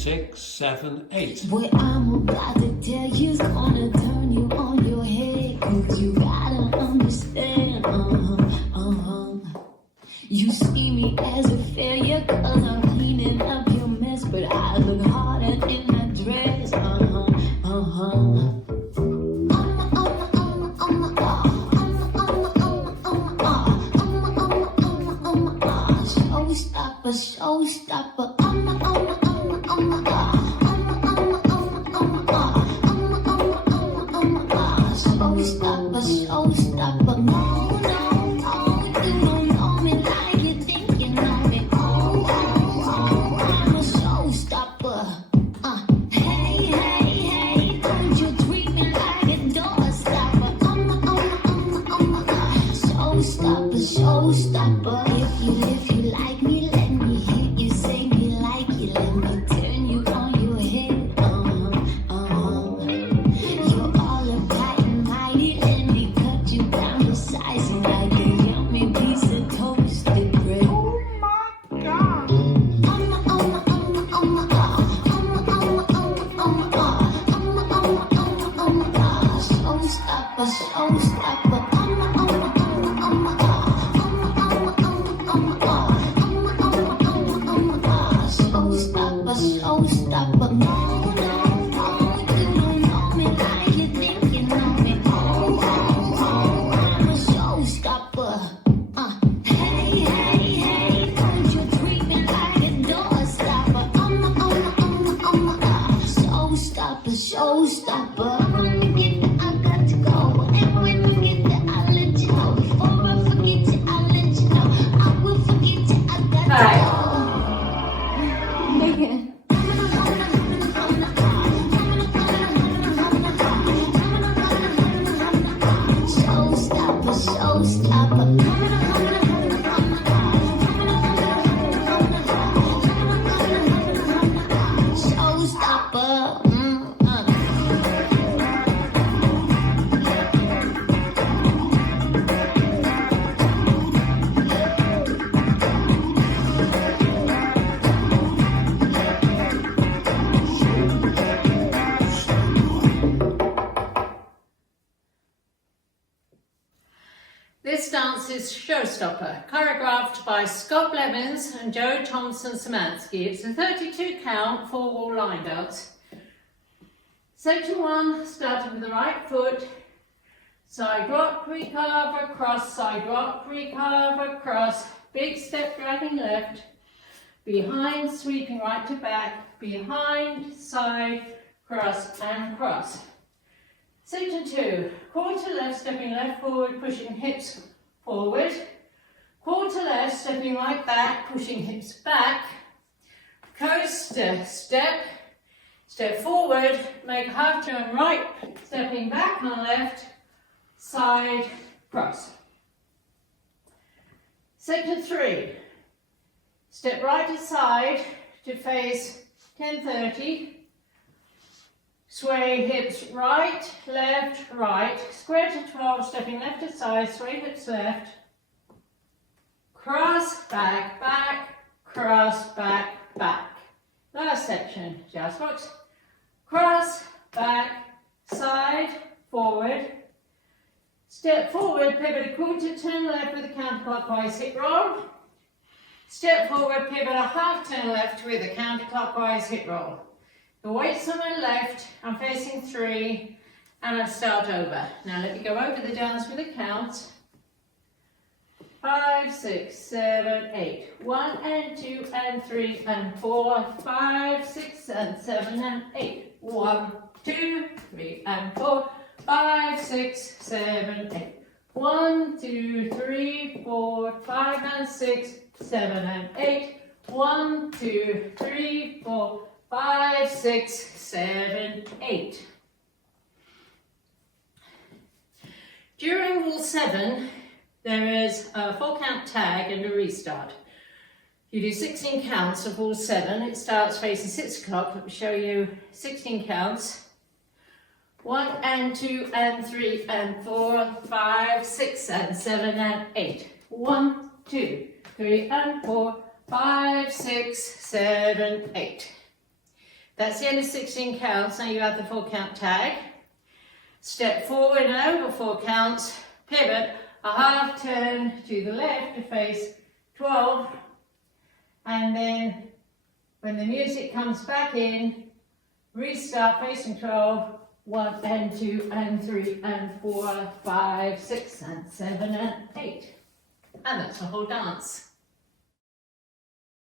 6, 7, 8. What I'm about to tell you's gonna turn you on your head, 'cause you gotta understand, You see me as a failure 'cause I'm cleaning up your mess, but I look harder in that dress, Showstopper, showstopper, showstopper, showstopper. No, no, no, you don't know me like you think you know me. I'm a showstopper. Hey, hey, hey, don't you treat me like a doorstopper. Showstopper, showstopper. If you like me, let me hear you say me like you. Let me turn you on your head. You're all about and mighty. Let me cut you down to size like a yummy piece of toasted bread. Oh my God. Showstopper, showstopper. Showstopper, showstopper. No, no, no, you don't know me like you think you know me. I'm a showstopper. Hey, hey, hey, don't you treat me like a doorstopper. Showstopper, showstopper. When you get there, I got to go. And when you get there, I'll let you know. Before I forget you, I'll let you know. I will forget you, I got to Hi. go. Showstopper, showstopper. Showstopper. This dance is Showstopper, choreographed by Scott Blevins and Joe Thompson-Szymanski. It's a 32 count, 4-wall line dance. Section 1, starting with the right foot. Side rock, recurve across, side rock, recurve across. Big step dragging left. Behind, sweeping right to back. Behind, side, cross and cross. Section 2, quarter left, stepping left forward, pushing hips forward. Quarter left, stepping right back, pushing hips back. Coaster, step forward, make a half turn right, stepping back on left, side, cross. Section 3, step right to side to face 10-30. Sway hips right, left, right. Square to 12, stepping left to side, sway hips left. Cross, back, back, cross, back, back. Last section, just box. Cross, back, side, forward. Step forward, pivot a quarter, turn left with a counterclockwise hip roll. Step forward, pivot a half turn left with a counterclockwise hip roll. The weight's on my left, I'm facing 3, and I start over. Now let me go over the dance with a count. 5, 6, 7, 8. 1 and 2 and 3 and 4, 5, 6 and 7 and 8. 1, 2, 3 and 4, 5, 6, 7, 8. 1, 2, 3, 4, 5 and 6, 7 and 8. 1, 2, 3, 4, 5, 6, 7, 8. During wall 7, there is a 4-count tag and a restart. You do 16 counts of wall 7. It starts facing 6 o'clock. Let me show you 16 counts. 1 and 2 and 3 and 4, 5, 6 and 7 and 8. 1, 2, 3 and 4, 5, 6, 7, 8. That's the end of 16 counts. Now you add the 4 count tag. Step forward and over 4 counts, pivot, a half turn to the left to face 12, and then when the music comes back in, restart facing 12, 1 and 2 and 3 and 4, 5, 6 and 7 and 8. And that's the whole dance.